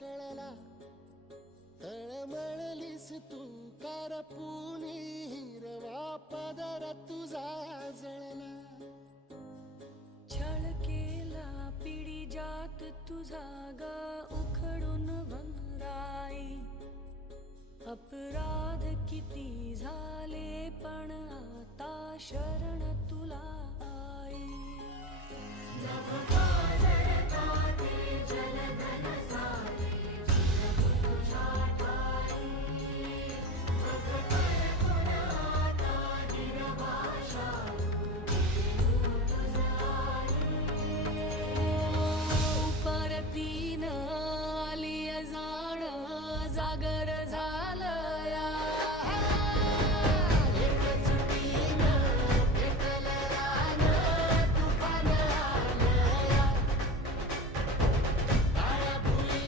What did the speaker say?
कळला, तळमळलीस तू करपुनी, हिरवा पदर तुझा जळला. छळ केला पिढी जात तुझा ग उखड